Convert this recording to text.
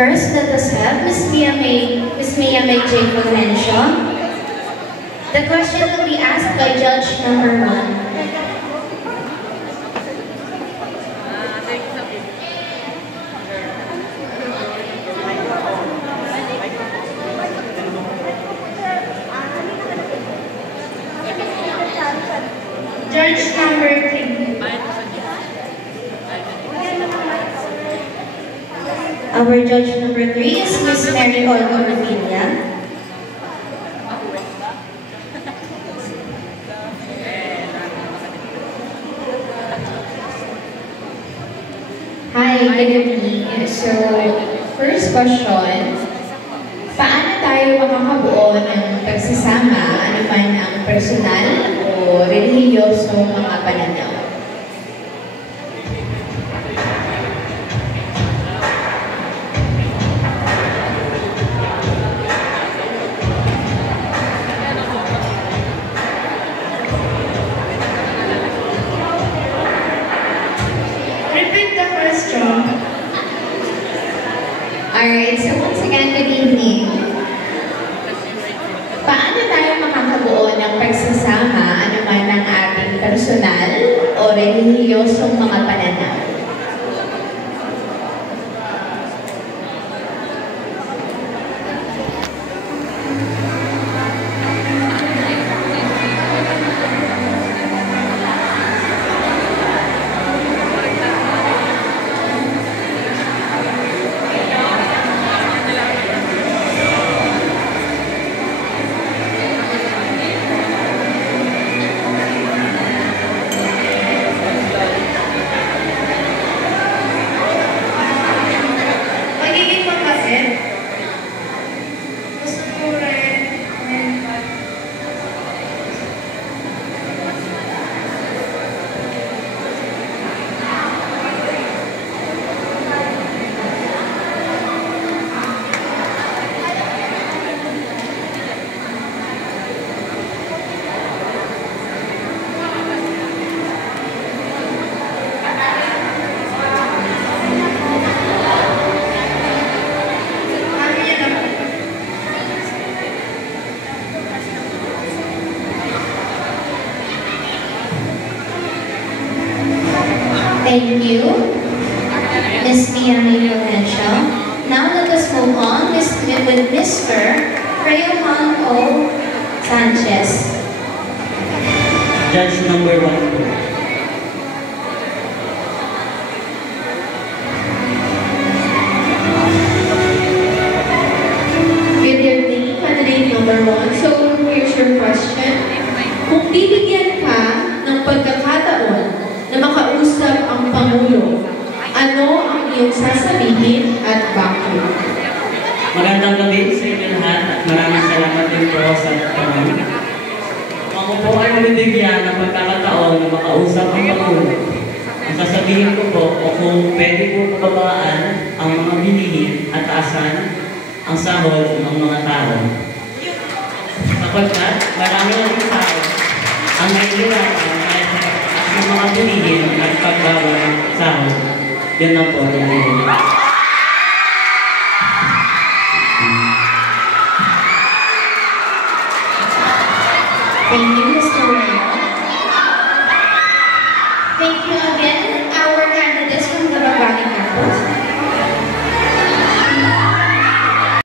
First, let us have Miss Mia May J. Fulgencio. The question will be asked by Judge number 1. Judge number 3. Our judge number 3 is Miss Mary Olga Revilla. Hi, good evening. So, first question, paano tayo makakabuo ng pagsasama, ano man ang personal o relihiyosong mga pananaw? Repeat the question. Alright, so once again, good evening. Paano tayo makakabuo ng pagsasama, ano man ang ating personal o relihiyosong mga pananaw? Thank you, Miss Mia May Fulgencio. Now let us move on with Mr. Rayohan O. Sanchez. Judge number 1. Good evening, candidate number 1. So, here's your question. Kung bibigyan ka ng pagkakataon na makausap ang Pangulo, ano ang iyong sasabihin at bakit? Magandang gabi sa inyo lahat at maraming salamat din po sa Pangulo. Ako po ay nabibigyan ng pagkakataon na makausap ang Pangulo. Ang sasabihin ko po o kung pwede po pababaan ang mga bilihin at taasan ang sahod ng mga tao. Sapagkat marami ng tao ang nahihirapan kahit sa pagtaas ng mga bilihin at pagbawal sahod. Yan na po. Thank you, Mr. Rayohan.